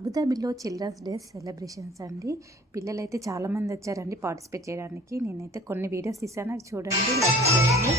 అబుదాబిలో children's day celebrations అండి. పిల్లలైతే చాలామంది వచ్చారండి పార్టిసిపేట్ చేయడానికి. నేనైతే కొన్ని వీడియోస్ తీసాను, అవి చూడండి, లైక్ చేయండి.